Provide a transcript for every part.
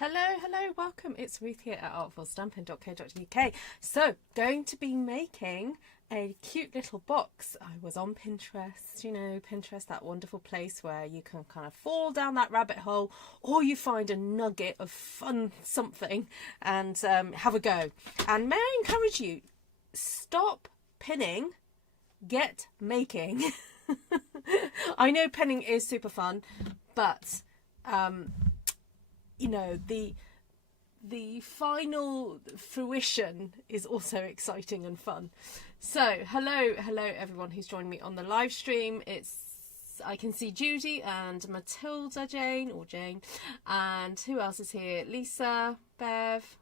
Hello, welcome. It's Ruth here at artfulstampin.co.uk. So, going to be making a cute little box. I was on Pinterest, you know, Pinterest, that wonderful place where you can kind of fall down that rabbit hole or you find a nugget of fun something and have a go. And may I encourage you, stop pinning, get making. I know pinning is super fun, but you know, the final fruition is also exciting and fun. So hello everyone who's joined me on the live stream. I can see Judy and Matilda Jane, and who else is here? Lisa, Bev.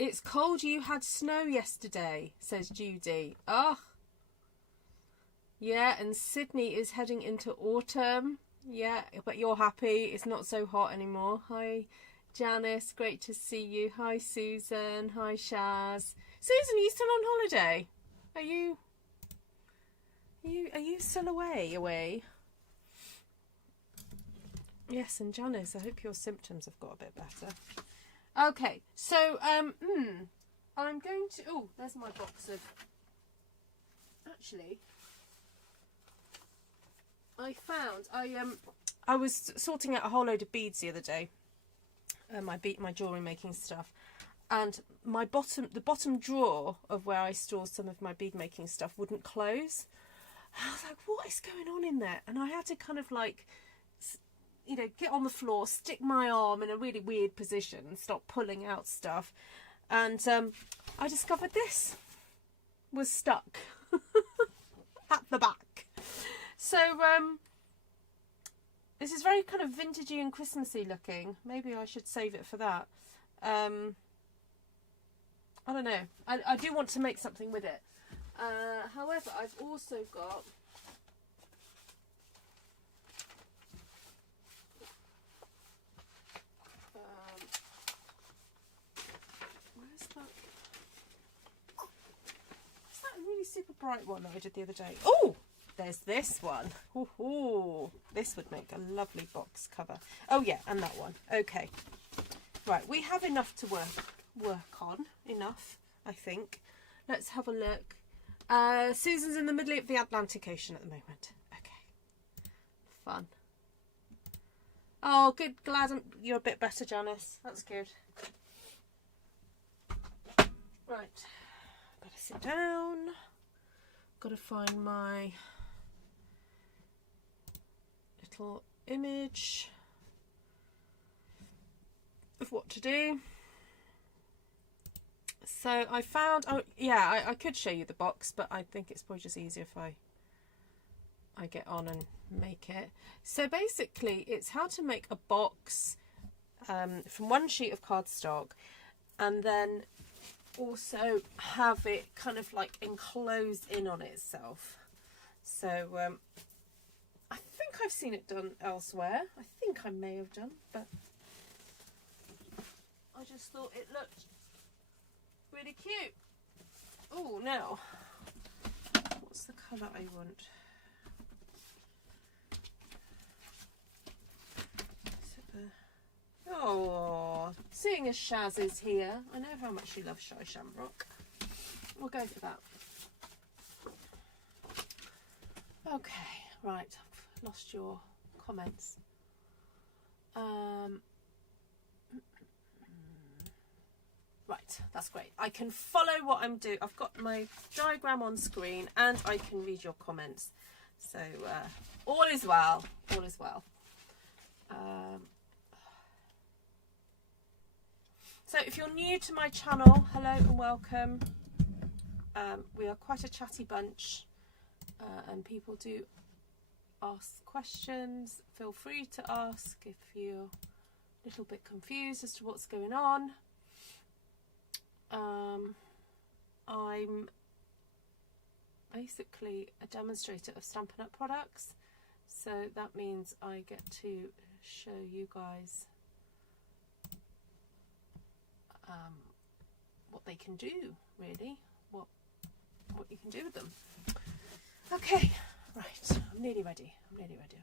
It's cold. You had snow yesterday, says Judy. Oh yeah, and Sydney is heading into autumn. Yeah, but you're happy. It's not so hot anymore. Hi, Janice. Great to see you. Hi, Susan. Hi, Shaz. Susan, are you still on holiday? Are you still away? Yes, and Janice, I hope your symptoms have got a bit better. Okay, so I'm going to. Oh, there's my box of. Actually, I was sorting out a whole load of beads the other day, my jewellery making stuff, and the bottom drawer of where I store some of my bead making stuff wouldn't close. I was like, what is going on in there? And I had to kind of like, you know, get on the floor, stick my arm in a really weird position and start pulling out stuff, and I discovered this was stuck at the back. So this is very kind of vintagey and Christmassy looking. Maybe I should save it for that. I don't know. I do want to make something with it. However, I've also got where's that? Is that a really super bright one that I did the other day? Oh! There's this one. Ooh, this would make a lovely box cover. Oh yeah, and that one. Okay. Right, we have enough to work on. Enough, I think. Let's have a look. Susan's in the middle of the Atlantic Ocean at the moment. Okay. Fun. Oh, good. Glad you're a bit better, Janice. That's good. Right. Better sit down. Got to find my little image of what to do. So I found, oh yeah, I could show you the box, but I think it's probably just easier if I get on and make it. So basically it's how to make a box from one sheet of cardstock and then also have it kind of like enclosed in on itself. So I think I've seen it done elsewhere. I think I may have done, but I just thought it looked really cute. Oh, now what's the colour I want? Is it the... Oh, seeing as Shaz is here, I know how much she loves Shy Shamrock. We'll go for that. Okay, right, I've lost your comments. Right, that's great. I can follow what I'm doing. I've got my diagram on screen and I can read your comments. So all is well, all is well. So if you're new to my channel, hello and welcome. We are quite a chatty bunch and people do ask questions. Feel free to ask if you're a little bit confused as to what's going on. I'm basically a demonstrator of Stampin Up products, so that means I get to show you guys what they can do, really, what you can do with them. Okay, right, I'm nearly ready. I'm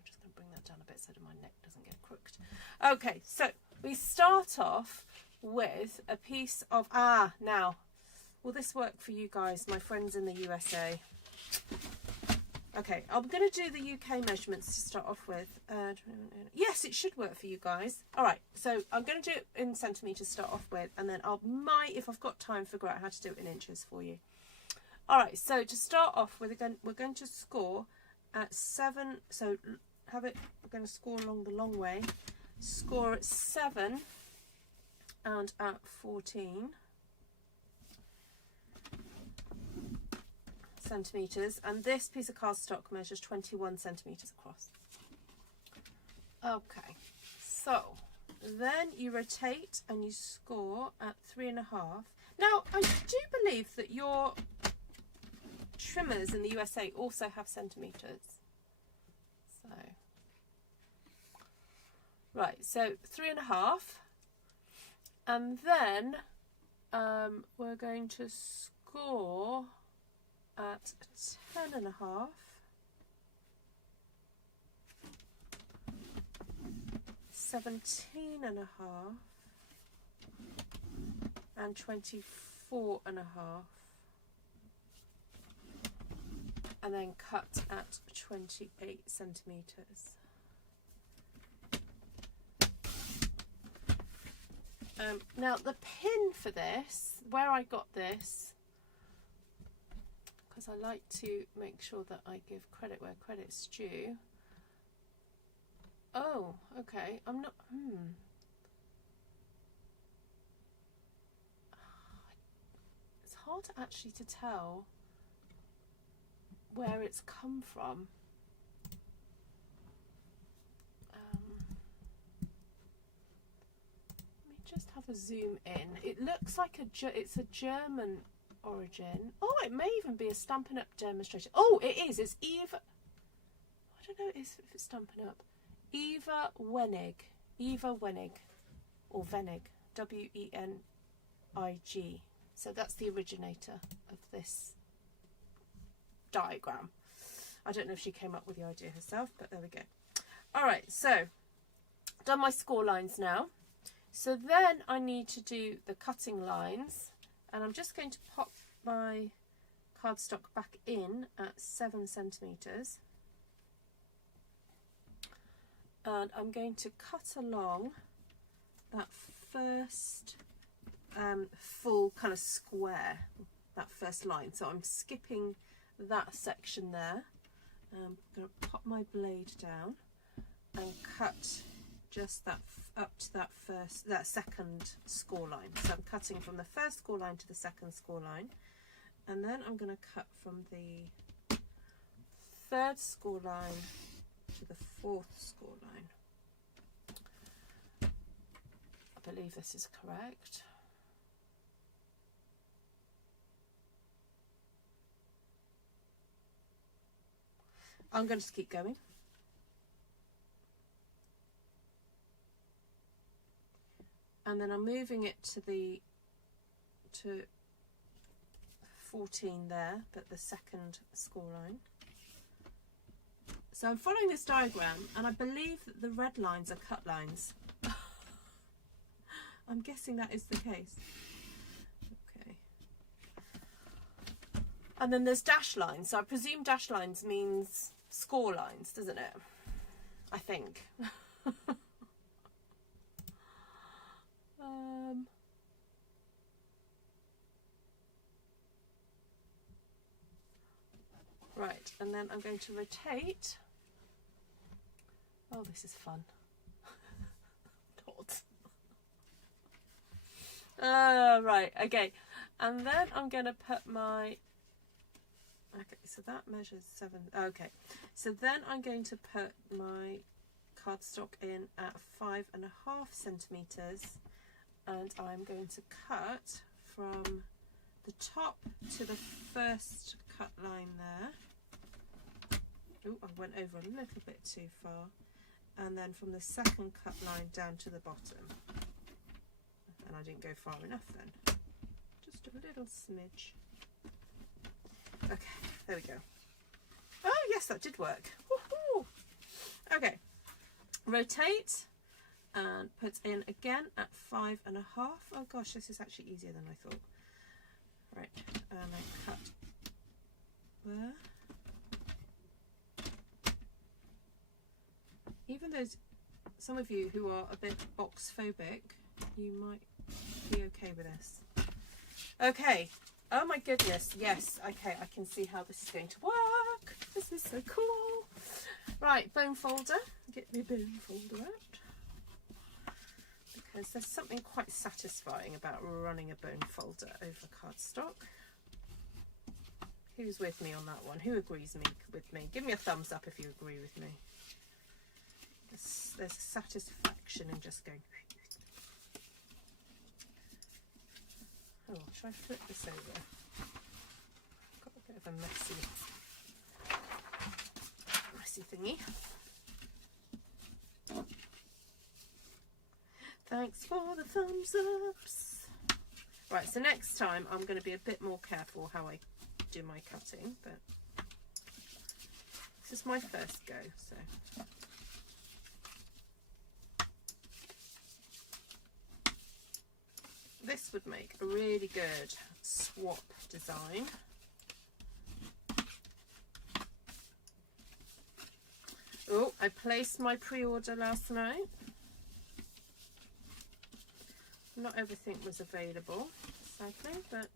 just going to bring that down a bit so that my neck doesn't get crooked. Okay, so we start off with a piece of, now, will this work for you guys, my friends in the USA? Okay, I'm going to do the UK measurements to start off with. Yes, it should work for you guys. All right, so I'm going to do it in centimetres to start off with, and then I might, if I've got time, figure out how to do it in inches for you. All right, so to start off with, we're going to score at 7. So we're going to score along the long way. Score at 7 and at 14 centimetres, and this piece of cardstock measures 21 centimetres across. Okay, so then you rotate and you score at 3.5. Now I do believe that your trimmers in the USA also have centimetres. So right, so 3.5, and then we're going to score at 10.5, 17.5, and 24.5, and then cut at 28 centimetres. Now the pin for this, where I got this, because I like to make sure that I give credit where credit's due. Oh, okay, I'm not, It's hard actually to tell where it's come from. Just have a zoom in. It looks like it's a German origin. Oh, it may even be a Stampin' Up demonstrator. Oh, it is. It's Eva. I don't know if it's Stampin' Up. Eva Wenig. Eva Wenig. Or Wenig. W-E-N-I-G. So that's the originator of this diagram. I don't know if she came up with the idea herself, but there we go. All right, so done my score lines now. So then I need to do the cutting lines, and I'm just going to pop my cardstock back in at 7 centimetres, and I'm going to cut along that first full kind of square, that first line. So I'm skipping that section there. I'm going to pop my blade down and cut just that up to that second score line. So I'm cutting from the first score line to the second score line, and then I'm going to cut from the third score line to the fourth score line. I believe this is correct. I'm going to keep going. And then I'm moving it to 14 there, but the second score line. So I'm following this diagram, and I believe that the red lines are cut lines. I'm guessing that is the case. Okay. And then there's dash lines. So I presume dash lines means score lines, doesn't it? I think. Right, and then I'm going to rotate. Oh, this is fun. Right, okay. And then I'm going to put my... Okay, so that measures 7. Okay, so then I'm going to put my cardstock in at 5.5 centimetres, and I'm going to cut from the top to the first cut line there. Oh, I went over a little bit too far. And then from the second cut line down to the bottom. And I didn't go far enough then. Just a little smidge. Okay, there we go. Oh yes, that did work. Woohoo! Okay, rotate, and put in again at 5.5. Oh gosh, this is actually easier than I thought. Right, and I cut there. Even those, some of you who are a bit box phobic, you might be okay with this. Okay, oh my goodness, yes, okay, I can see how this is going to work. This is so cool. Right, bone folder, get my bone folder out. Because there's something quite satisfying about running a bone folder over cardstock. Who's with me on that one? Who agrees with me? Give me a thumbs up if you agree with me. There's satisfaction in just going. Oh, should I flip this over? Got a bit of a messy thingy. Thanks for the thumbs ups. Right, so next time I'm going to be a bit more careful how I do my cutting, but this is my first go, so. This would make a really good swap design. Oh, I placed my pre-order last night. Not everything was available, sadly, but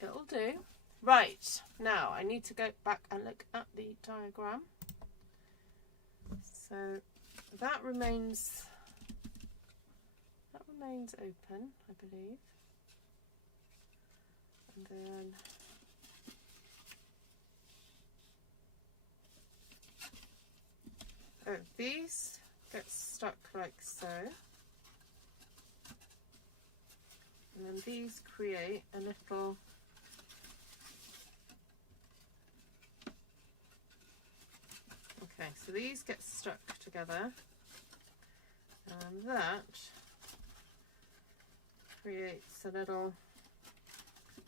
it'll do. Right, now I need to go back and look at the diagram. So that remains open, I believe. And then these get stuck like so. And then these create a little so these get stuck together, and that creates a little,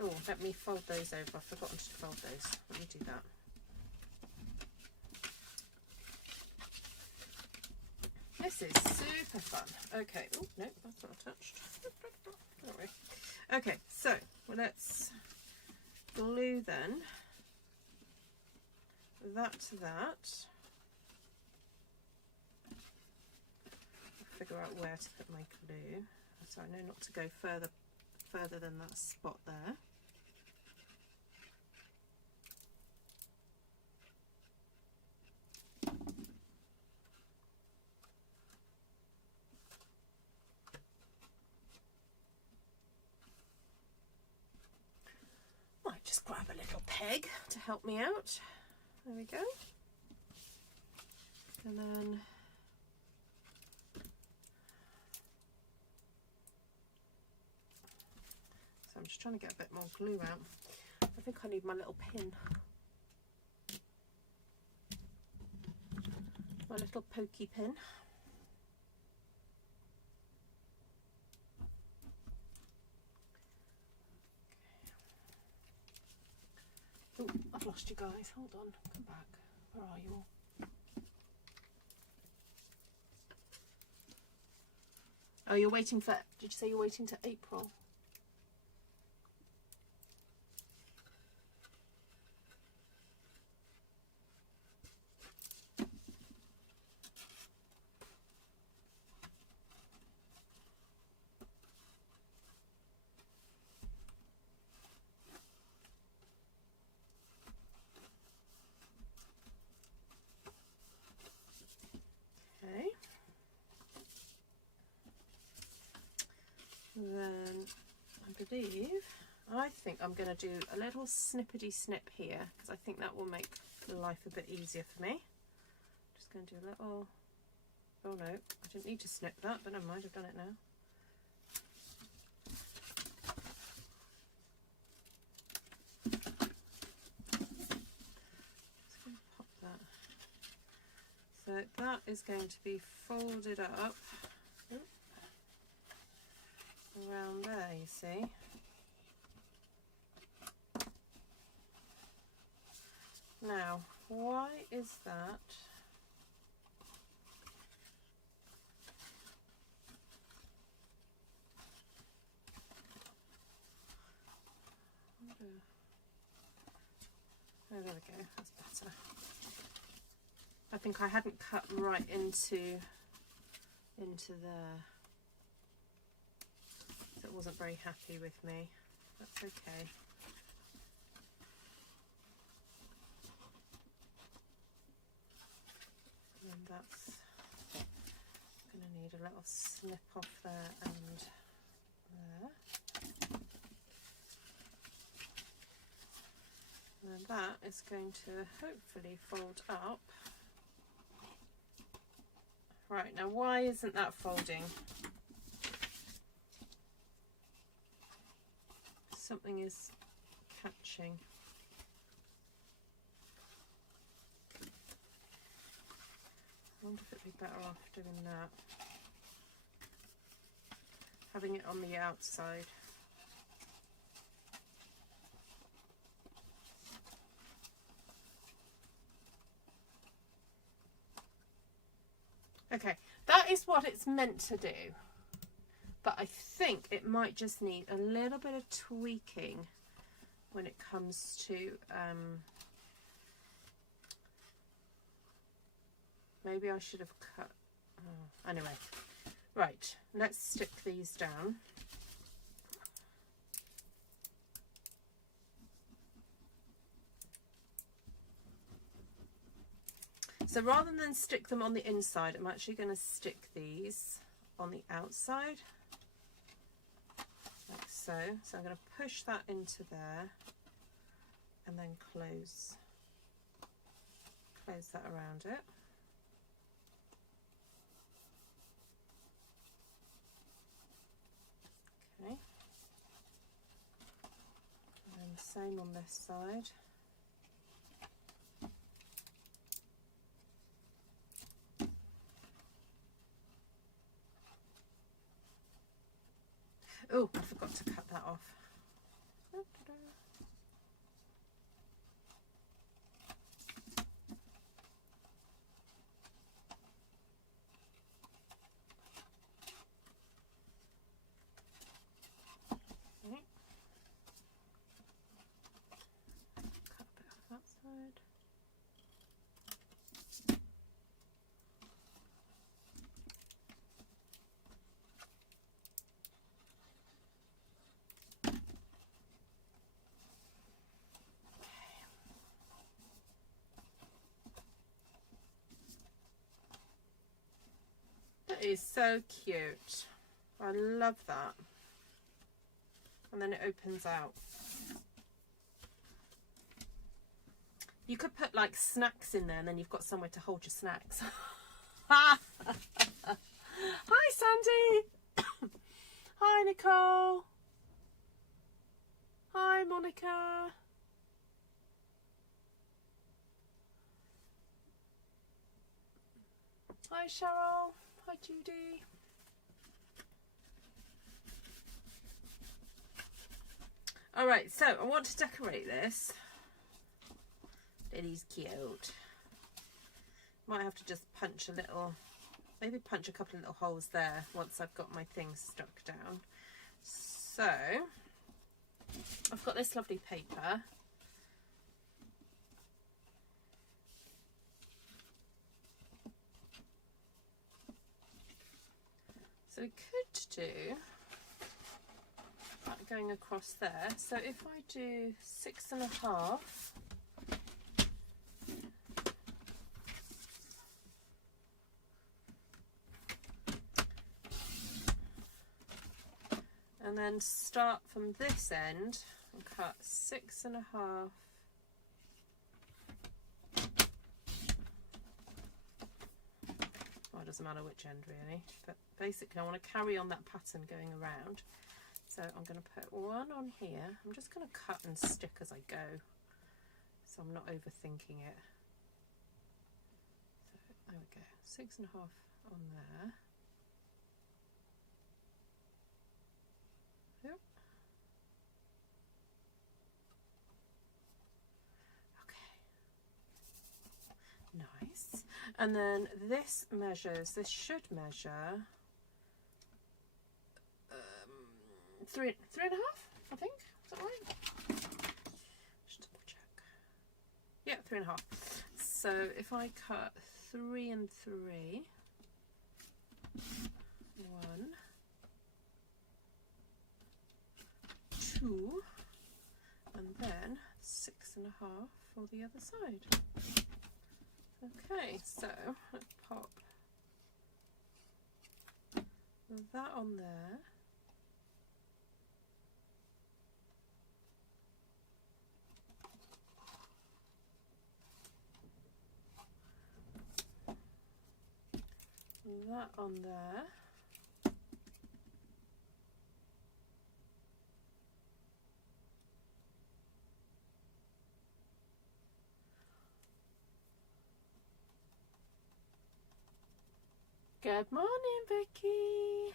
oh, let me fold those over, I've forgotten to fold those, let me do that. This is super fun. Okay, oh no, that's not attached. Don't worry. Okay, so well, let's glue then that to that. Figure out where to put my glue, so I know not to go further than that spot there. Might just grab a little peg to help me out. There we go. And then I'm just trying to get a bit more glue out. I think I need my little pin. My little pokey pin. Oh, I've lost you guys. Hold on. Come back. Where are you all? Oh, you're waiting for, did you say you're waiting to April? Okay. Then I think I'm going to do a little snippety snip here, because I think that will make life a bit easier for me. Just going to do a little, oh no, I didn't need to snip that, but never mind, I've done it now. Just going to pop that. So that is going to be folded up around there, you see. Now, why is that? Oh, there we go, that's better. I think I hadn't cut right into there, so it wasn't very happy with me. That's okay. And that's going to need a little snip off there and there. And that is going to hopefully fold up. Right, now why isn't that folding? Something is catching. I wonder if it'd be better off doing that. Having it on the outside. Okay, that is what it's meant to do. But I think it might just need a little bit of tweaking when it comes to maybe I should have cut. Oh, anyway, right, let's stick these down. So rather than stick them on the inside, I'm actually going to stick these on the outside, like so. So I'm going to push that into there and then close that around it. Okay. And same on this side. Oh, I forgot to cut that off. Okay. Cut a bit off that side. That is so cute. I love that. And then it opens out. You could put like snacks in there and then you've got somewhere to hold your snacks. Hi Sandy. Hi Nicole. Hi Monica. Hi Cheryl. Hi Judy. Alright, so I want to decorate this. It is cute. Might have to just punch a little, maybe punch a couple of little holes there once I've got my things stuck down. So, I've got this lovely paper. So we could do that going across there. So if I do 6.5, and then start from this end and cut 6.5. Well, it doesn't matter which end really, but basically I want to carry on that pattern going around. So I'm going to put one on here. I'm just going to cut and stick as I go, so I'm not overthinking it. So there we go, 6.5 on there. Yep. Okay. Nice. And then this measures, this should measure 3.5, I think. Is that right? Just double check. Yeah, 3.5. So if I cut 3 and 3, 1, 2, and then 6.5 for the other side. Okay, so let's pop that on there. That on there. Good morning, Vicky.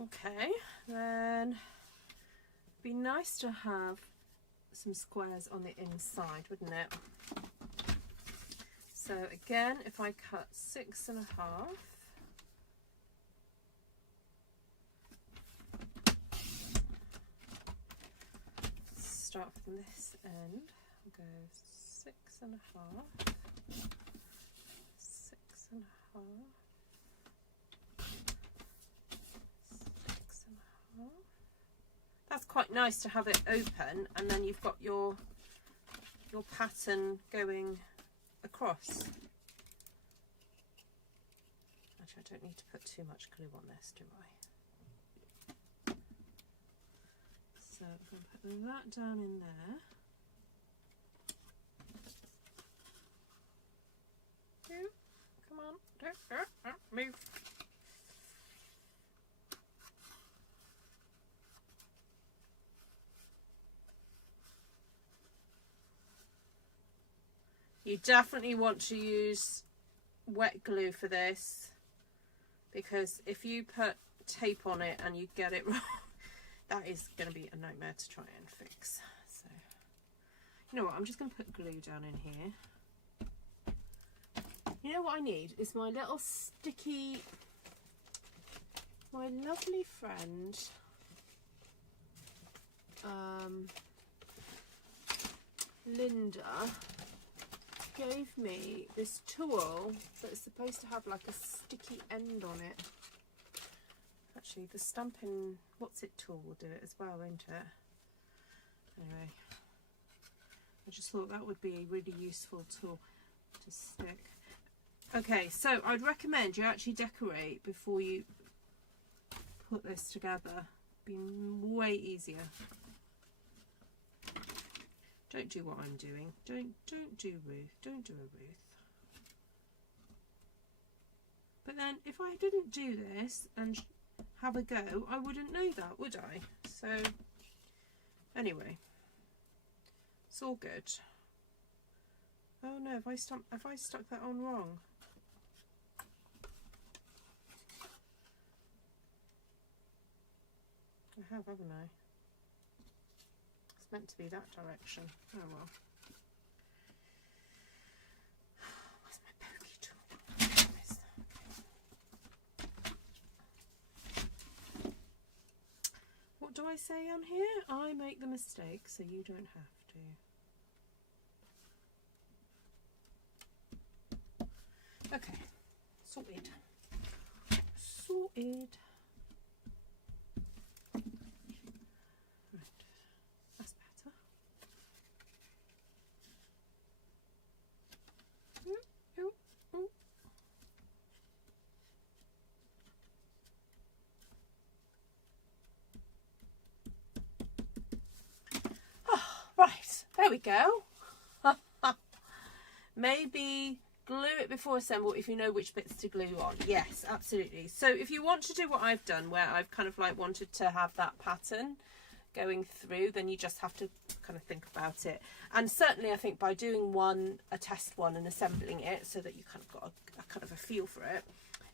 Okay, then it'd be nice to have some squares on the inside, wouldn't it? So again, if I cut 6.5, start from this end, I'll go 6.5, 6.5. That's quite nice to have it open, and then you've got your pattern going across. Actually, I don't need to put too much glue on this, do I? So I'm going to put that down in there. Come on, move. You definitely want to use wet glue for this, because if you put tape on it and you get it wrong, that is going to be a nightmare to try and fix. So, you know what, I'm just going to put glue down in here. You know what I need is my little sticky, my lovely friend, Linda, gave me this tool that's supposed to have like a sticky end on it. Actually, the Stampin' What's It tool will do it as well, won't it? Anyway, I just thought that would be a really useful tool to stick. Okay, so I'd recommend you actually decorate before you put this together. Be way easier. Don't do what I'm doing. Don't do Ruth. Don't do a Ruth. But then if I didn't do this and have a go, I wouldn't know that, would I? So anyway, it's all good. Oh no, have I stuck that on wrong? I have, haven't I? It's meant to be that direction. Oh well. Where's my pokey tool? What do I say on here? I make the mistake so you don't have to. Okay, sorted. Sorted. There we go. Maybe glue it before assemble if you know which bits to glue on. Yes, absolutely. So if you want to do what I've done, where I've kind of like wanted to have that pattern going through, then you just have to kind of think about it. And certainly I think by doing a test one and assembling it so that you kind of got a kind of a feel for it,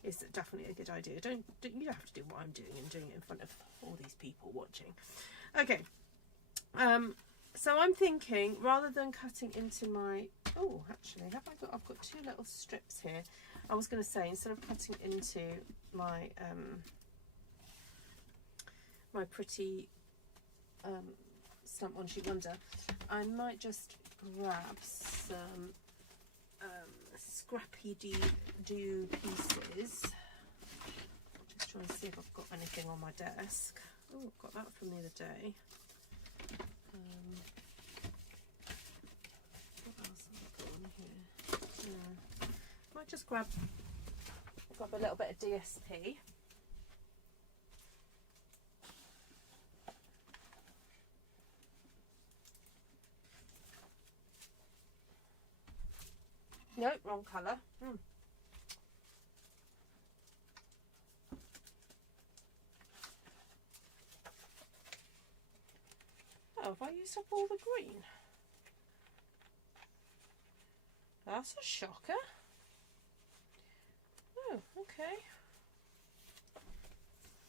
is definitely a good idea. You don't have to do what I'm doing and doing it in front of all these people watching. Okay, so I'm thinking, rather than cutting into my, oh, actually, I've got two little strips here. I was going to say, instead of cutting into my my pretty Stamp One Sheet Wonder, I might just grab some scrappy do pieces. Just try and see if I've got anything on my desk. Oh, I've got that from the other day. What else have I got on here? Yeah. Might just grab a little bit of DSP. No, wrong colour. Oh, have I used up all the green? That's a shocker. Oh, okay.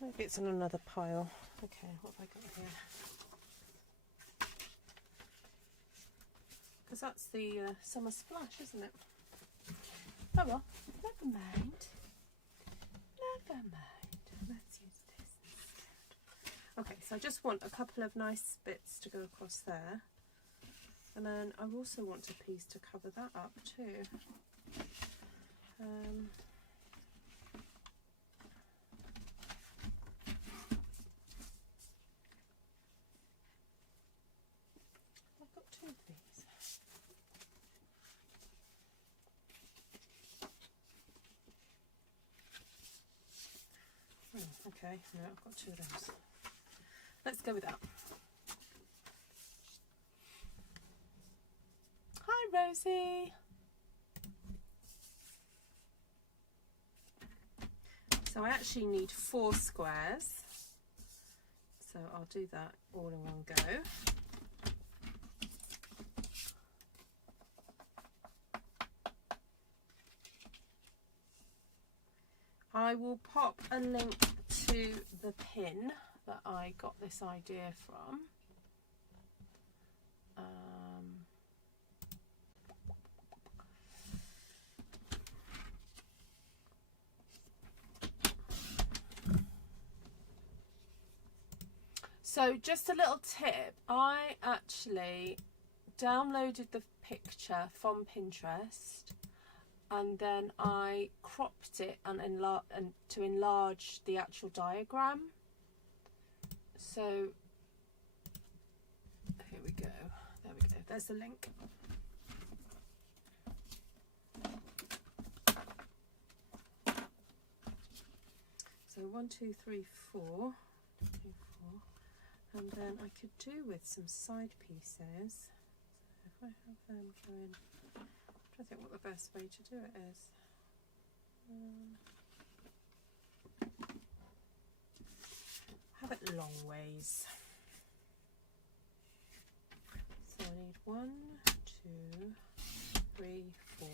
Maybe it's in another pile. Okay, what have I got here? Because that's the summer splash, isn't it? Oh well, never mind. Never mind. Let's use this instead. Okay, so I just want a couple of nice bits to go across there. And then I also want a piece to cover that up too. I've got two of these. Okay, no, I've got two of those. Let's go with that. Hi, Rosie. So I actually need 4 squares. So I'll do that all in one go. I will pop a link to the pin that I got this idea from. So just a little tip, I actually downloaded the picture from Pinterest and then I cropped it and to enlarge the actual diagram. So here we go, there we go, there's the link. So 1, 2, 3, 4, 2, 4. And then I could do with some side pieces. So if I have them going, I'm trying to think what the best way to do it is. Have it long ways. So I need 1, 2, 3, 4,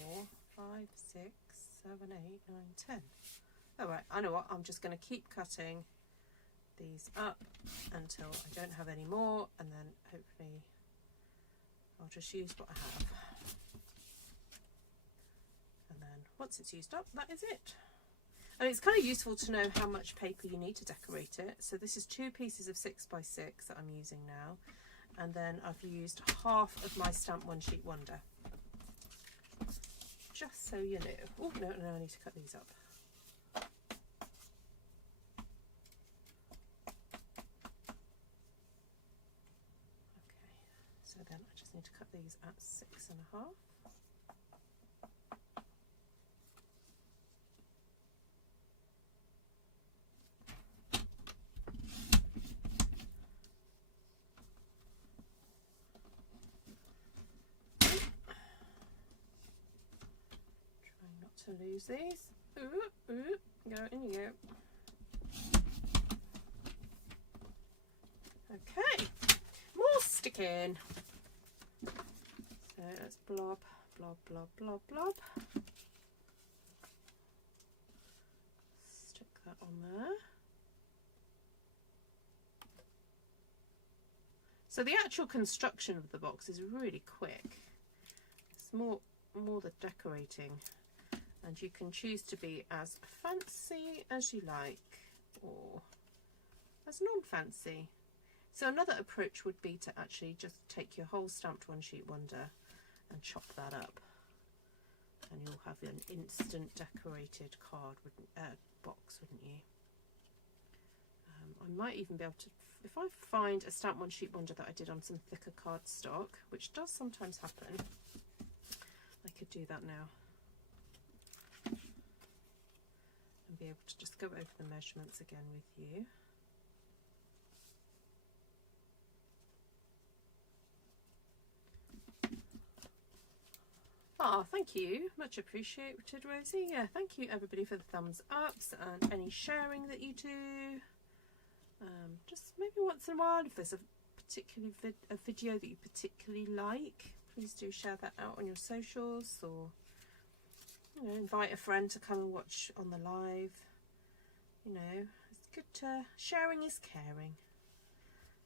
5, 6, 7, 8, 9, 10. All right, I know what, I'm just going to keep cutting these up until I don't have any more, and then hopefully I'll just use what I have, and then once it's used up, that is it. And it's kind of useful to know how much paper you need to decorate it. So this is 2 pieces of 6 by 6 that I'm using now, and then I've used half of my Stamp One Sheet Wonder, just so you know. Oh no, I need to cut these up. So then I just need to cut these at 6.5. Trying not to lose these. Ooh, ooh, go, in you go. Okay, more sticking. So let's blob, blob, blob, blob, blob. on there. So the actual construction of the box is really quick. It's more the decorating, and you can choose to be as fancy as you like or as non-fancy. So another approach would be to actually just take your whole stamped one sheet wonder and chop that up, and you'll have an instant decorated card box, wouldn't you? I might even be able to, if I find a stamped one sheet wonder that I did on some thicker cardstock, which does sometimes happen, I could do that now and be able to just go over the measurements again with you. Ah, thank you, much appreciated, Rosie. Yeah, thank you everybody for the thumbs ups and any sharing that you do. Just maybe once in a while, if there's a video that you particularly like, please do share that out on your socials, or you know, invite a friend to come and watch on the live. You know, it's good to, sharing is caring,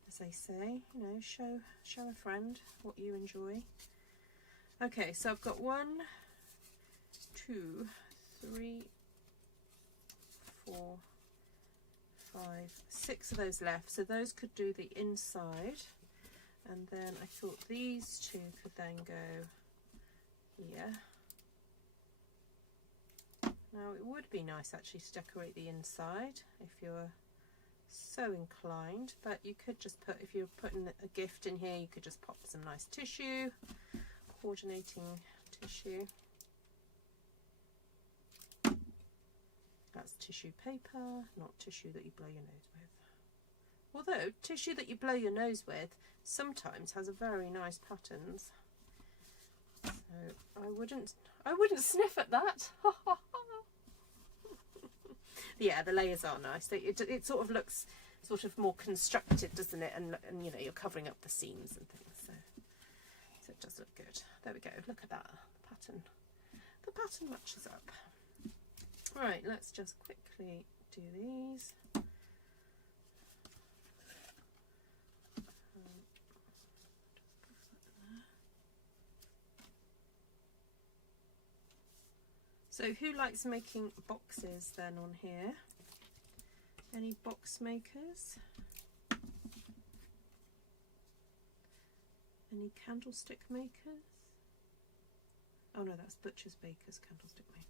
as they say. You know, show a friend what you enjoy. Okay, so I've got 1, 2, 3, 4, 5, 6 of those left, so those could do the inside, and then I thought these two could then go here. Now it would be nice actually to decorate the inside if you're so inclined, but you could just put, if you're putting a gift in here, you could just pop some nice tissue, coordinating tissue. That's tissue paper, not tissue that you blow your nose with. Although tissue that you blow your nose with sometimes has a very nice patterns. So I wouldn't sniff at that. Yeah, the layers are nice. It sort of looks sort of more constructed, doesn't it? And you know, you're covering up the seams and things. So it does look good. There we go. Look at that pattern. The pattern matches up. Right, let's just quickly do these. So who likes making boxes then on here? Any box makers? Any candlestick makers? Oh no, that's butchers, bakers, candlestick makers.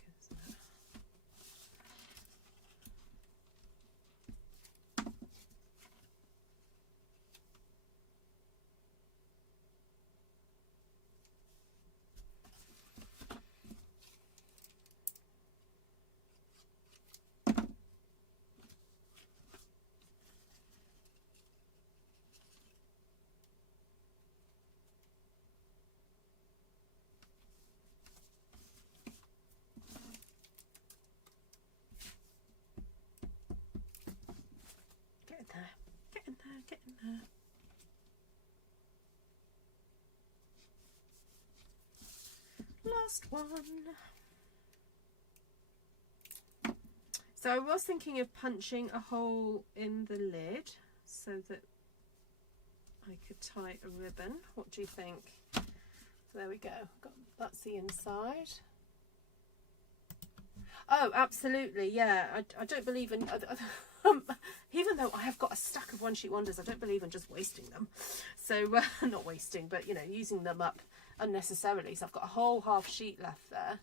Get in there. Last one. So I was thinking of punching a hole in the lid so that I could tie a ribbon. What do you think? So there we go. That's the inside. Oh, absolutely, yeah. I don't believe in... even though I have got a stack of one sheet wonders, I don't believe in just wasting them. So, not wasting, but, you know, using them up unnecessarily. So I've got a whole half sheet left there.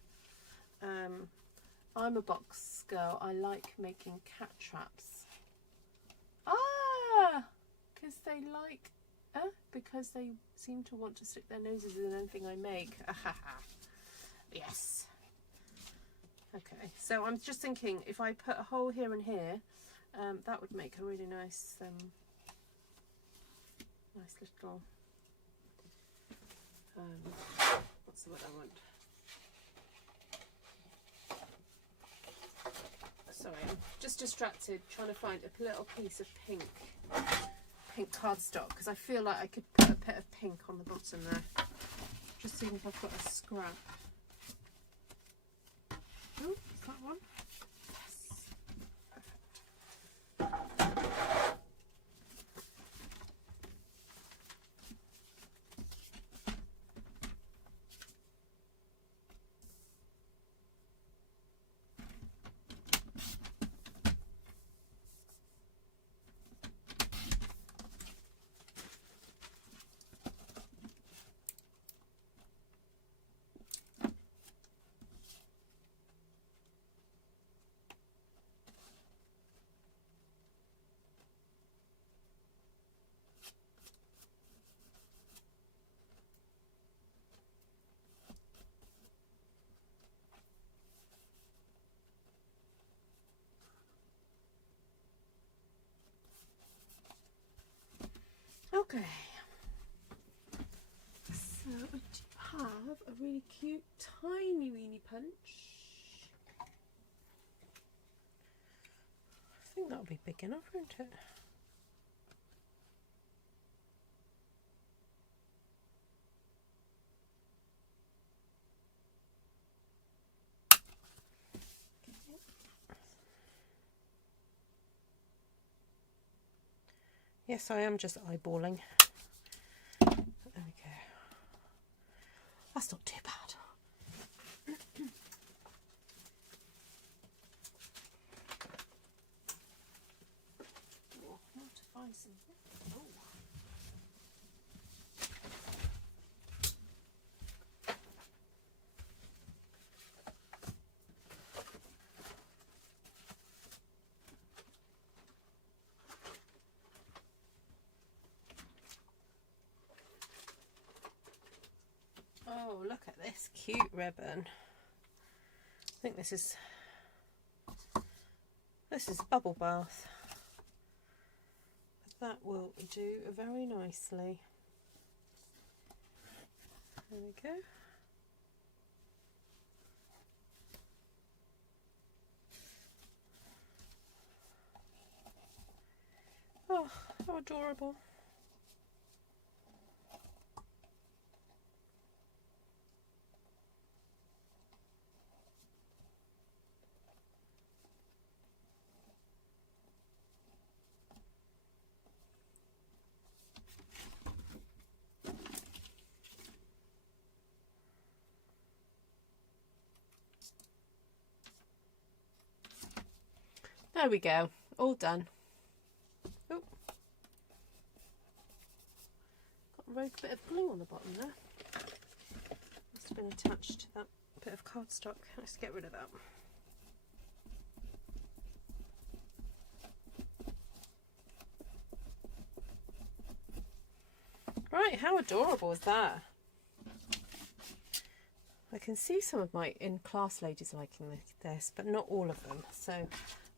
I'm a box girl. I like making cat traps. Ah! Because they like... because they seem to want to stick their noses in anything I make. Yes. Okay, so I'm just thinking if I put a hole here and here, that would make a really nice, nice little, what's the word I want? Sorry, I'm just distracted trying to find a little piece of pink cardstock, because I feel like I could put a bit of pink on the bottom there. Just seeing if I've got a scrap. Oh, is that one? Yes. Perfect. Okay. So I do have a really cute tiny weeny punch. I think that'll be big enough, won't it? Yes, I am just eyeballing. There we go. That's not too bad. Oh, now to find something. Oh. Oh, look at this cute ribbon. I think this is a bubble bath. But that will do very nicely. There we go. Oh, how adorable. There we go, all done. Oh, got a rogue bit of glue on the bottom there. Must have been attached to that bit of cardstock. Let's get rid of that. Right, how adorable is that? I can see some of my in-class ladies liking this, but not all of them. So I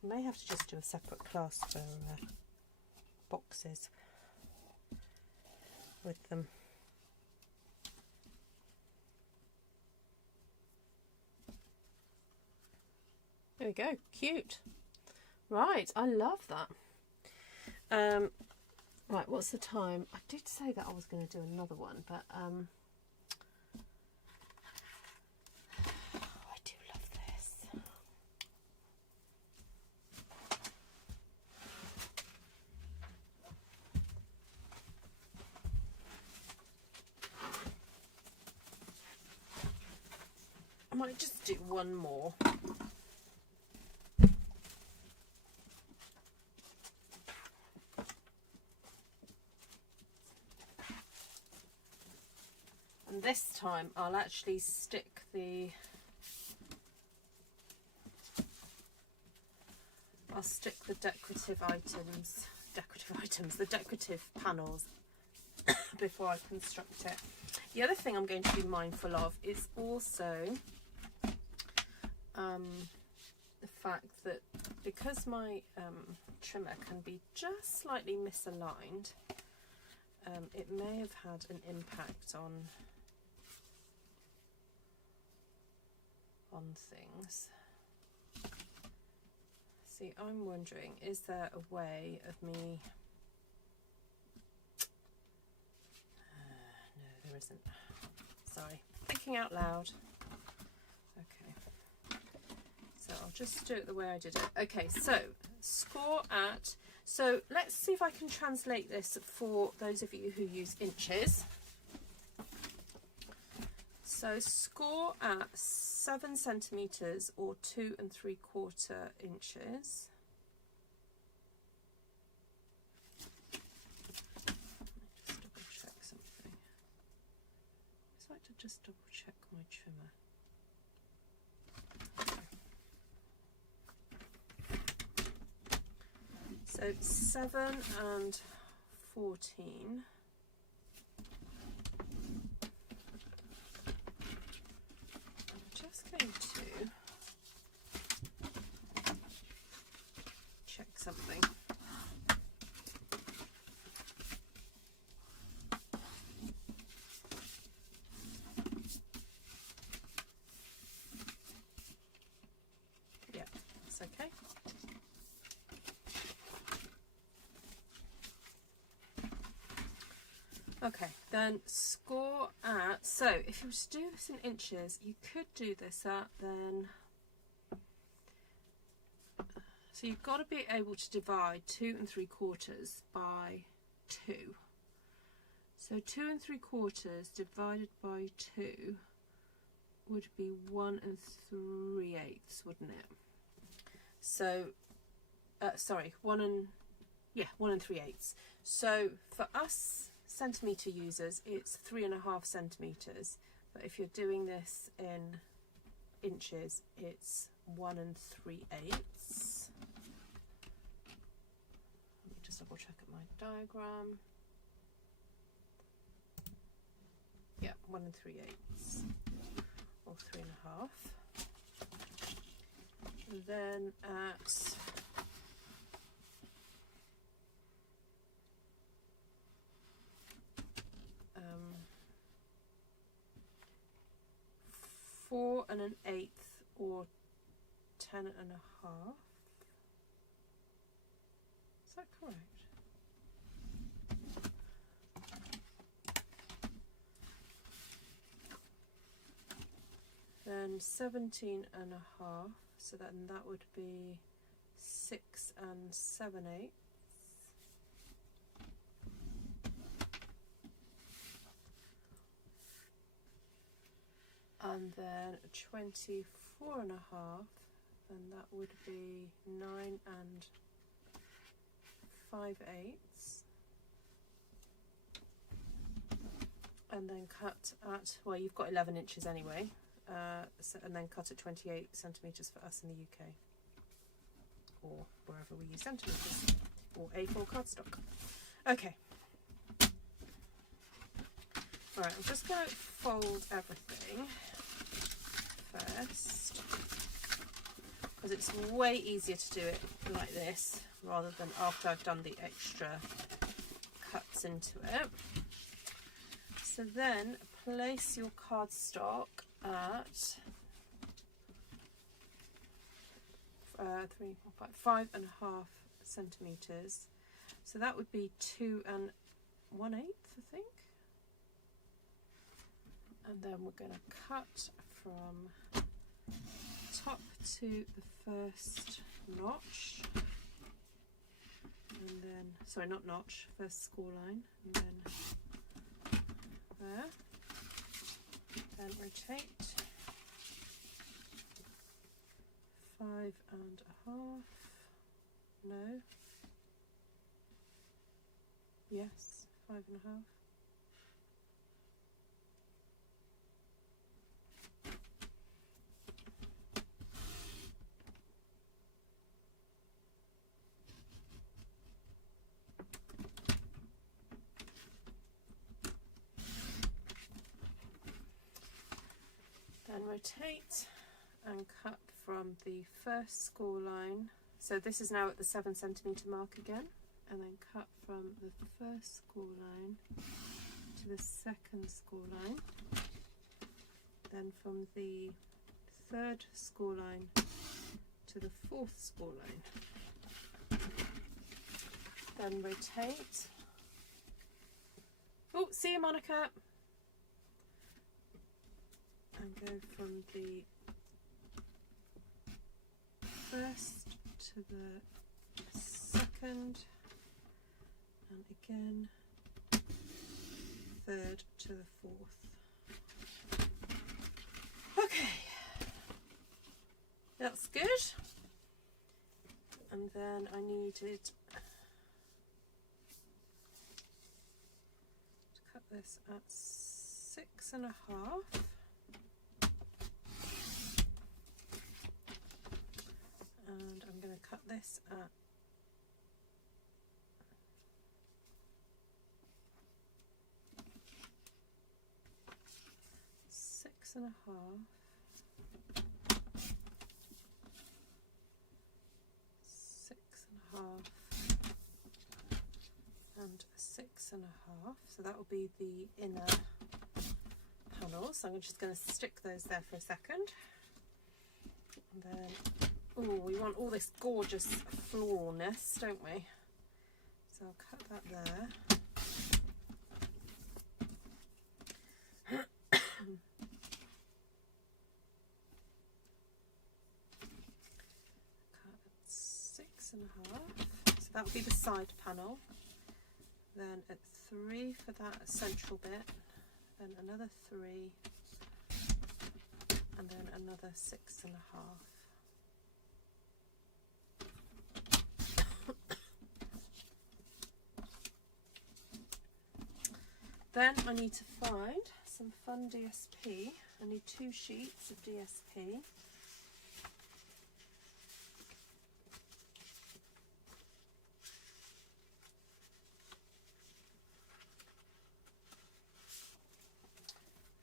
may have to just do a separate class for boxes with them. There we go, cute. Right, I love that. Right, what's the time? I did say that I was going to do another one, but I do love this. I might just do one more. And this time I'll actually stick the decorative panels before I construct it. The other thing I'm going to be mindful of is also the fact that because my trimmer can be just slightly misaligned, it may have had an impact on things. See, I'm wondering, is there a way of me... no, there isn't. Sorry, thinking out loud. Okay, so I'll just do it the way I did it. Okay, so score at... So let's see if I can translate this for those of you who use inches. So score at 7 centimetres or 2 3/4 inches. Just double check something. I'd like to just double check my trimmer. So 7 and 14. Going to check something. Okay, then score at, so if you were to do this in inches, you could do this at then, so you've got to be able to divide 2 3/4 by 2. So 2 3/4 divided by 2 would be 1 3/8, wouldn't it? So, sorry, 1 3/8. So for us centimetre users, it's 3.5 centimetres. But if you're doing this in inches, it's 1 3/8. Let me just double check at my diagram. Yeah, 1 3/8 or 3.5. Then at 4 1/8 or 10.5. Is that correct? Then 17.5. So then that would be 6 7/8. And then 24.5, and that would be 9 5/8. And then cut at, well, you've got 11 inches anyway, so, and then cut at 28 centimetres for us in the UK, or wherever we use centimetres, or A4 cardstock. Okay. Alright, I'm just going to fold everything first, because it's way easier to do it like this rather than after I've done the extra cuts into it. So then place your cardstock at 5.5 centimetres. So that would be 2 1/8, I think. And then we're going to cut from top to the first notch, and then, sorry, not notch, first score line, and then there, then rotate 5.5, no, yes, 5.5. Then rotate and cut from the first score line. So this is now at the 7 centimetre mark again, and then cut from the first score line to the second score line, then from the third score line to the fourth score line. Then rotate. Oh, see you, Monica. And go from the first to the second, and again third to the fourth. Okay, that's good. And then I needed to cut this at 6.5. And I'm going to cut this at 6.5, 6.5, and 6.5. So that will be the inner panels. So I'm just going to stick those there for a second. And then, oh, we want all this gorgeous floralness, don't we? So I'll cut that there. 6.5, so that will be the side panel, then at 3 for that central bit, then another 3, and then another 6.5. Then I need to find some fun DSP. I need 2 sheets of DSP.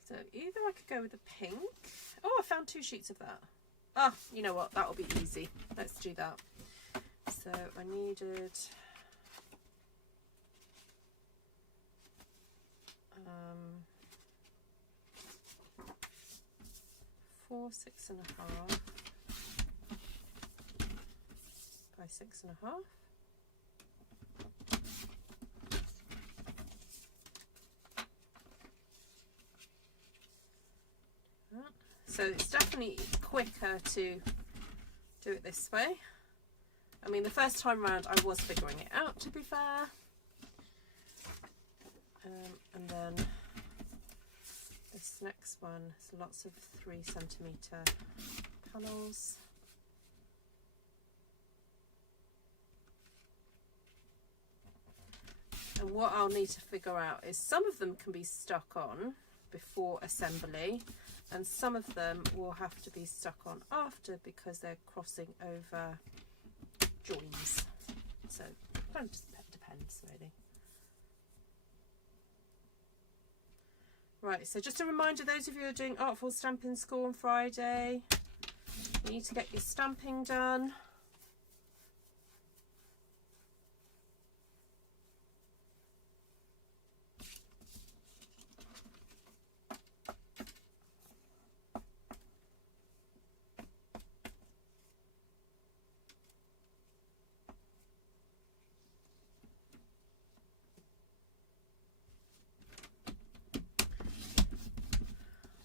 So either I could go with the pink. Oh, I found 2 sheets of that. Ah, you know what? That'll be easy. Let's do that. So I needed 4 6.5 by 6.5. So it's definitely quicker to do it this way. I mean, the first time round I was figuring it out, to be fair. And then this next one is lots of 3cm panels. And what I'll need to figure out is some of them can be stuck on before assembly, and some of them will have to be stuck on after because they're crossing over joins. So it kind of just depends, really. Right, so just a reminder, those of you who are doing Artful Stampin' School on Friday, you need to get your stamping done.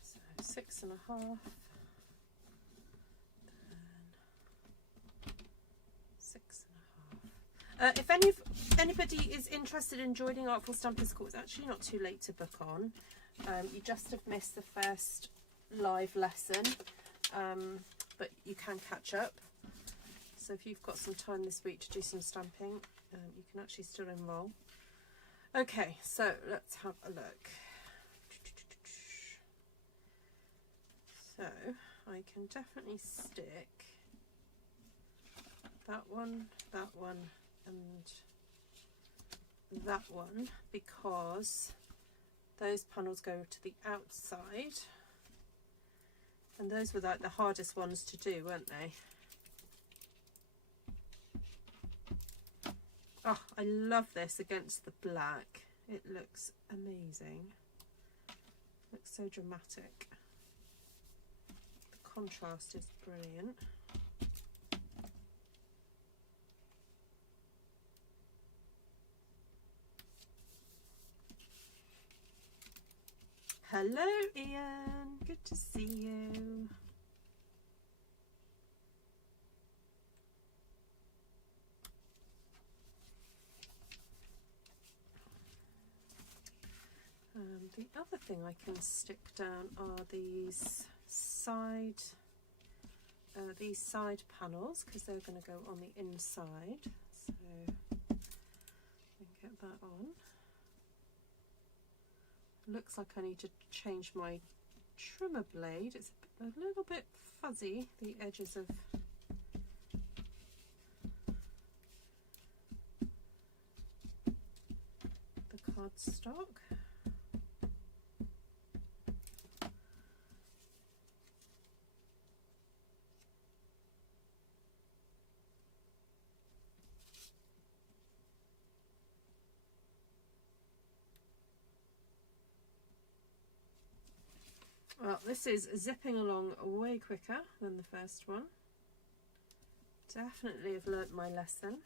So 6.5, then 6.5. If anybody is interested in joining Artful Stampin' School, it's actually not too late to book on. You just have missed the first live lesson, but you can catch up. So if you've got some time this week to do some stamping, you can actually still enroll. Okay, so let's have a look. So I can definitely stick that one, and that one, because those panels go to the outside, and those were like the hardest ones to do, weren't they? Oh, I love this against the black. It looks amazing. Looks so dramatic. The contrast is brilliant. Hello, Ian. Good to see you. The other thing I can stick down are these side panels, because they're going to go on the inside. So I can get that on. Looks like I need to change my trimmer blade. It's a little bit fuzzy, the edges of the cardstock. Well, this is zipping along way quicker than the first one. Definitely have learnt my lesson.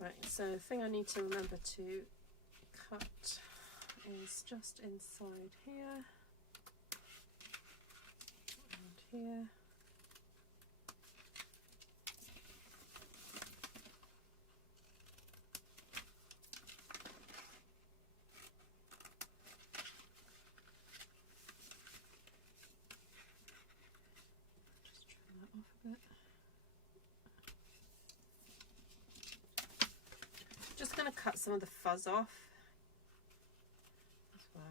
Right, so the thing I need to remember to cut is just inside here and here. Just trim that off a bit. Just going to cut some of the fuzz off as well.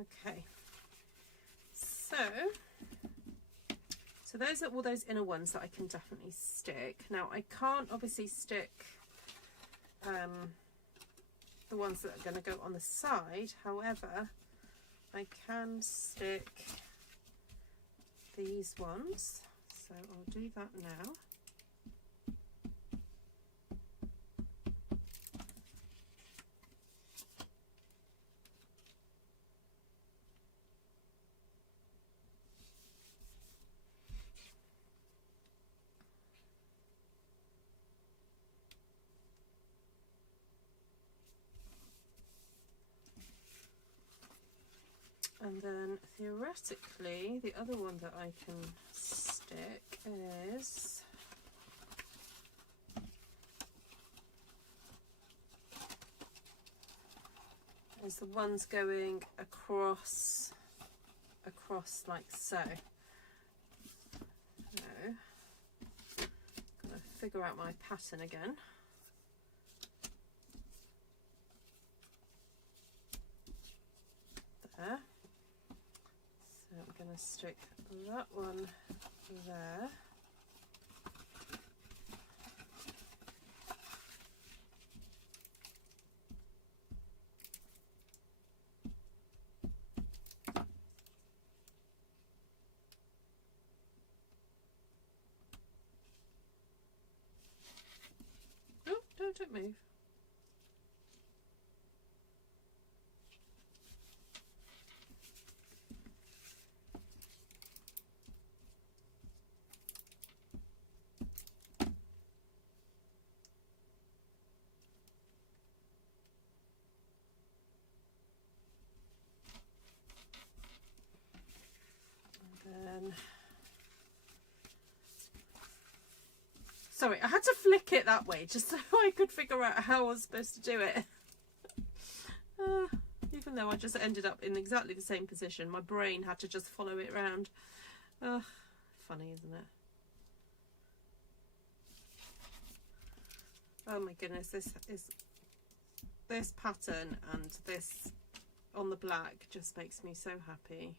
Okay, so those are all those inner ones that I can definitely stick. Now I can't obviously stick the ones that are going to go on the side, however I can stick these ones, so I'll do that now. And then theoretically, the other one that I can stick is the ones going across like so. So, gotta figure out my pattern again. There. So I'm going to stick that one there. Oh, don't move. Sorry, I had to flick it that way just so I could figure out how I was supposed to do it. Even though I just ended up in exactly the same position, my brain had to just follow it around. Funny, isn't it? Oh my goodness, this pattern and this on the black just makes me so happy.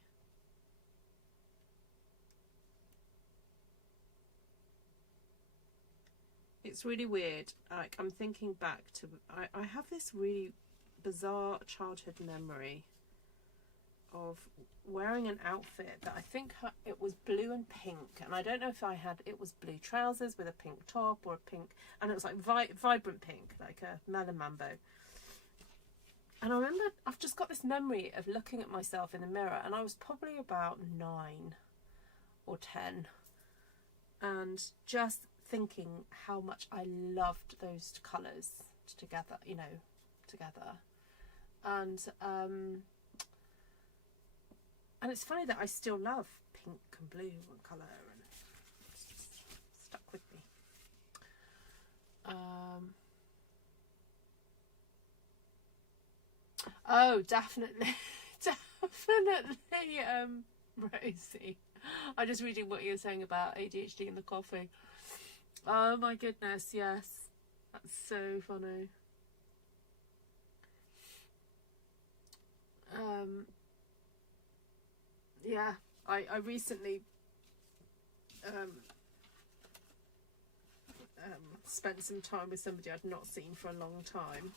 It's really weird. Like, I'm thinking back to, I have this really bizarre childhood memory of wearing an outfit that I think it was blue and pink, and I don't know if it was blue trousers with a pink top or a pink, and it was like vibrant pink, like a melon mambo. And I remember, I've just got this memory of looking at myself in the mirror, and I was probably about 9 or 10, and just thinking how much I loved those colours together, you know, together. And it's funny that I still love pink and blue and colour, and it's just stuck with me. Oh, definitely, definitely, Rosie. I'm just reading what you're saying about ADHD and the coffee. Oh my goodness, yes. That's so funny. Yeah, I recently spent some time with somebody I'd not seen for a long time,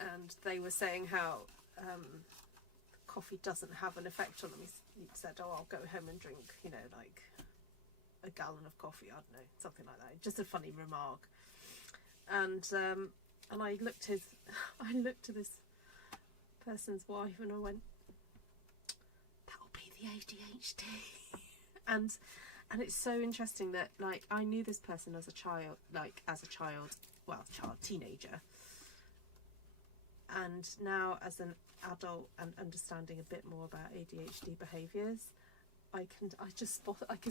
and they were saying how coffee doesn't have an effect on them. He said, oh, I'll go home and drink, you know, like a gallon of coffee, I don't know, something like that. Just a funny remark. And I looked at this person's wife and I went, that'll be the ADHD. and it's so interesting that, like, I knew this person as a child, teenager, and now as an adult and understanding a bit more about ADHD behaviours, I can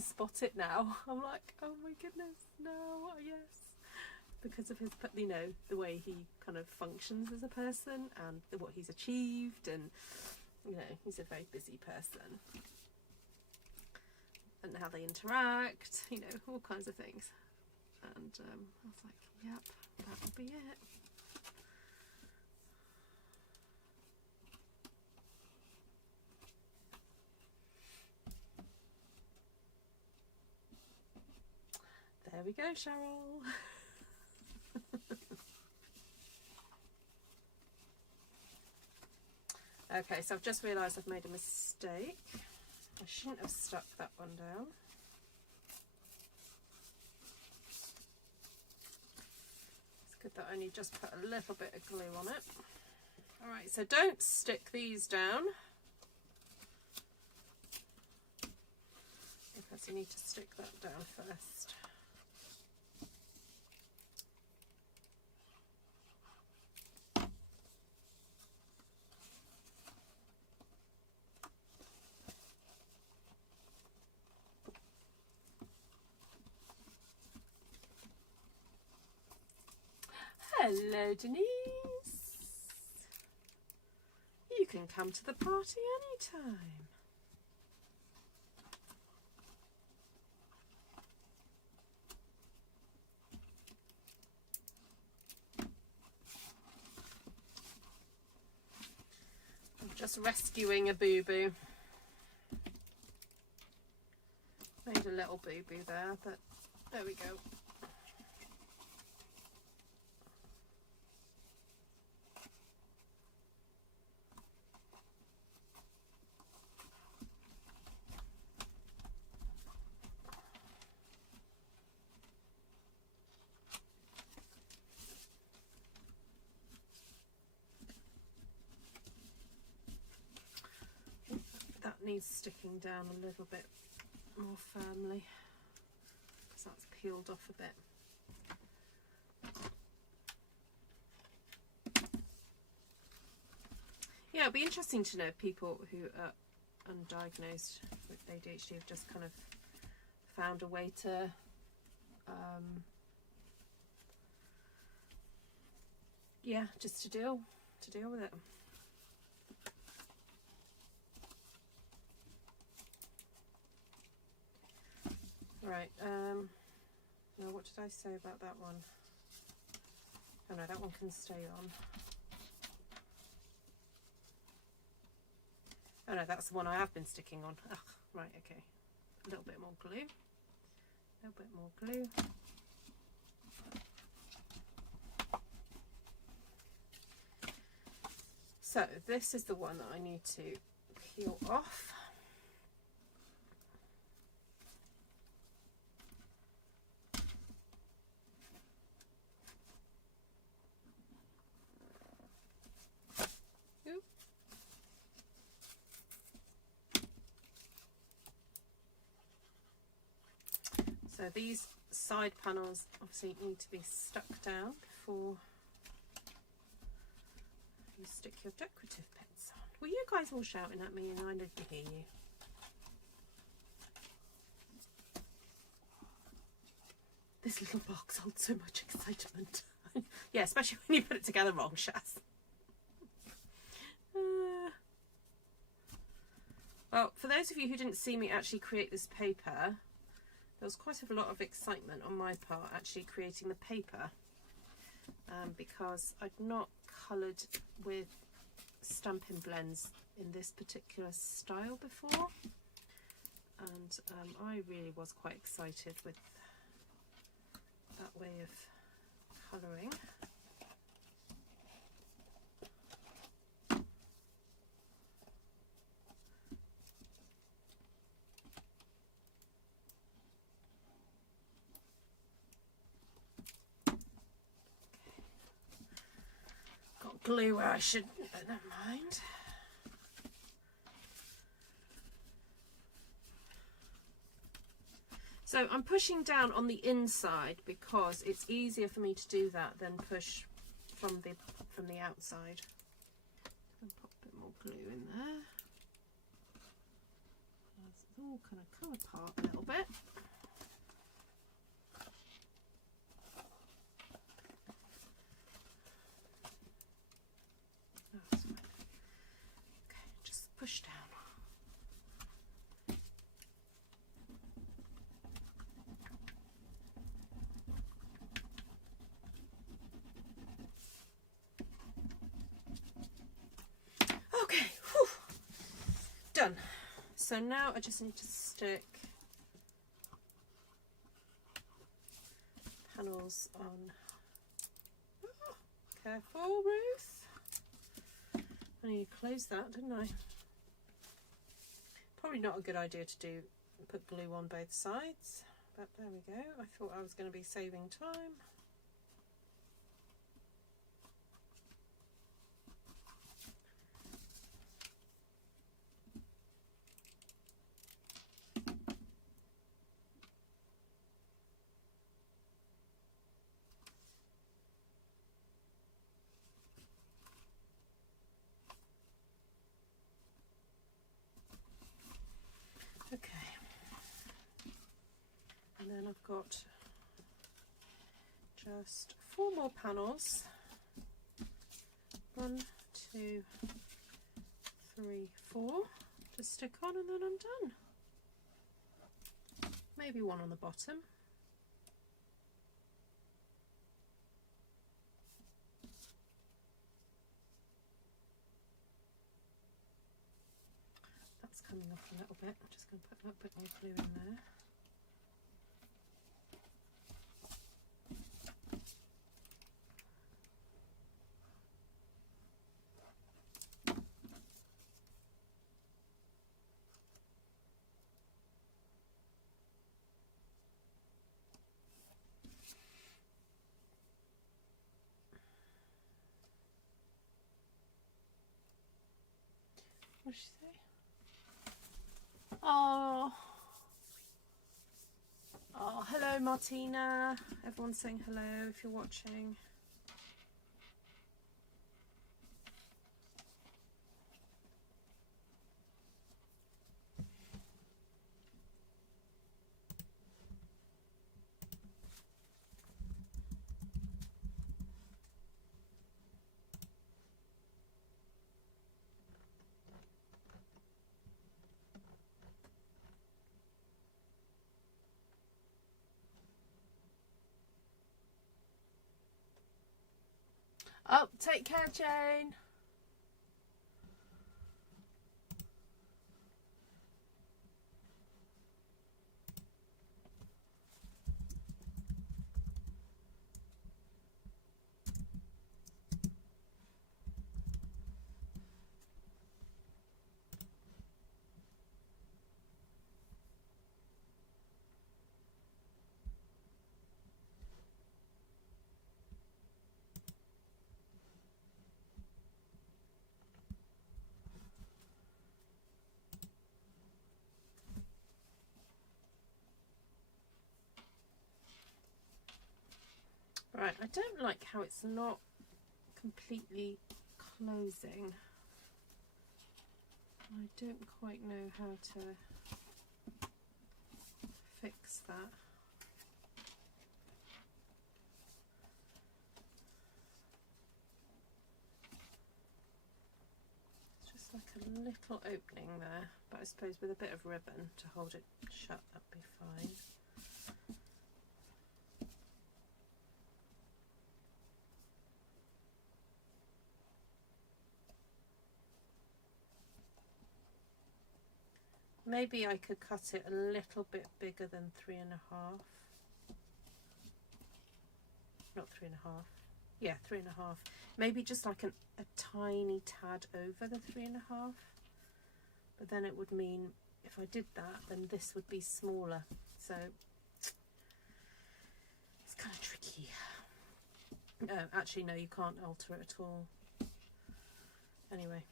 spot it now. I'm like, oh my goodness, no, yes, because of his, you know, the way he kind of functions as a person and what he's achieved, and you know, he's a very busy person, and how they interact, you know, all kinds of things. And I was like, yep, that'll be it. There we go, Cheryl. Okay, so I've just realised I've made a mistake. I shouldn't have stuck that one down. It's good that I only just put a little bit of glue on it. Alright, so don't stick these down, because you need to stick that down first. Hello, Denise. You can come to the party anytime. I'm just rescuing a boo-boo. Made a little boo-boo there, but there we go. Needs sticking down a little bit more firmly because that's peeled off a bit. Yeah, it'd be interesting to know if people who are undiagnosed with ADHD have just kind of found a way to yeah, just to deal with it. Right, now what did I say about that one? Oh no, that one can stay on. Oh no, that's the one I have been sticking on. Ugh, right, okay. A little bit more glue. A little bit more glue. So this is the one that I need to peel off. So these side panels obviously need to be stuck down before you stick your decorative pins on. Were you guys all shouting at me and I didn't hear you? This little box holds so much excitement. Yeah, especially when you put it together wrong, Shaz. Well, for those of you who didn't see me actually create this paper, there was quite a lot of excitement on my part actually creating the paper, because I'd not coloured with Stampin' blends in this particular style before, and I really was quite excited with that way of colouring. glue where I shouldn't, but never mind. So I'm pushing down on the inside because it's easier for me to do that than push from the outside. And put a bit more glue in there. It's all kind of come apart a little bit. Oh, that's fine. Okay, just push down. Okay, whew. Done. So now I just need to stick panels on. Oh, careful, Ruth. I need to close that, didn't I? Probably not a good idea to put glue on both sides, but there we go. I thought I was going to be saving time. Okay, and then I've got just 4 more panels. 1, 2, 3, 4 to stick on, and then I'm done. Maybe one on the bottom. That's coming off a little bit. I'm just going to put a little bit more glue in there. What did she say? Oh, hello Martina. Everyone's saying hello if you're watching. Oh, take care, Jane. Right, I don't like how it's not completely closing. I don't quite know how to fix that. It's just like a little opening there, but I suppose with a bit of ribbon to hold it shut, that'd be fine. Maybe I could cut it a little bit bigger than 3.5. Not 3.5. Yeah, 3.5. Maybe just like a tiny tad over the 3.5. But then it would mean if I did that, then this would be smaller. So it's kind of tricky. Actually, no, you can't alter it at all. Anyway,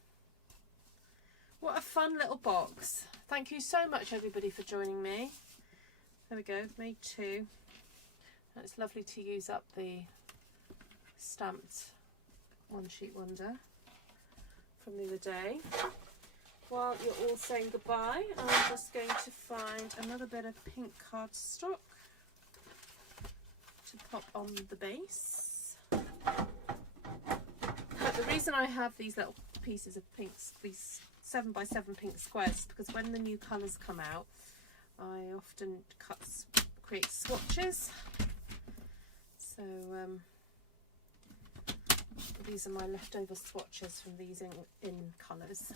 what a fun little box. Thank you so much everybody for joining me. There we go, made 2. And it's lovely to use up the stamped One Sheet Wonder from the other day. While you're all saying goodbye, I'm just going to find another bit of pink cardstock to pop on the base. But the reason I have these little pieces of pinks, these 7x7 pink squares, because when the new colours come out, I often create swatches. So these are my leftover swatches from these in colours.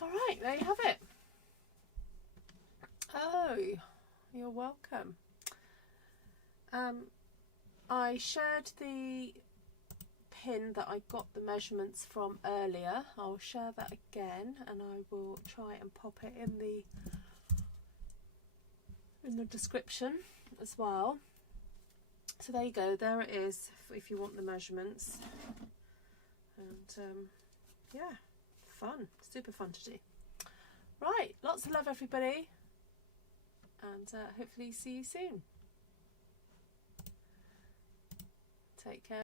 Alright, there you have it. Oh, you're welcome. I shared the pin that I got the measurements from earlier. I'll share that again, and I will try and pop it in the description as well. So there you go, there it is if you want the measurements. And yeah, fun, super fun to do. Right, lots of love everybody, and hopefully see you soon. Take care.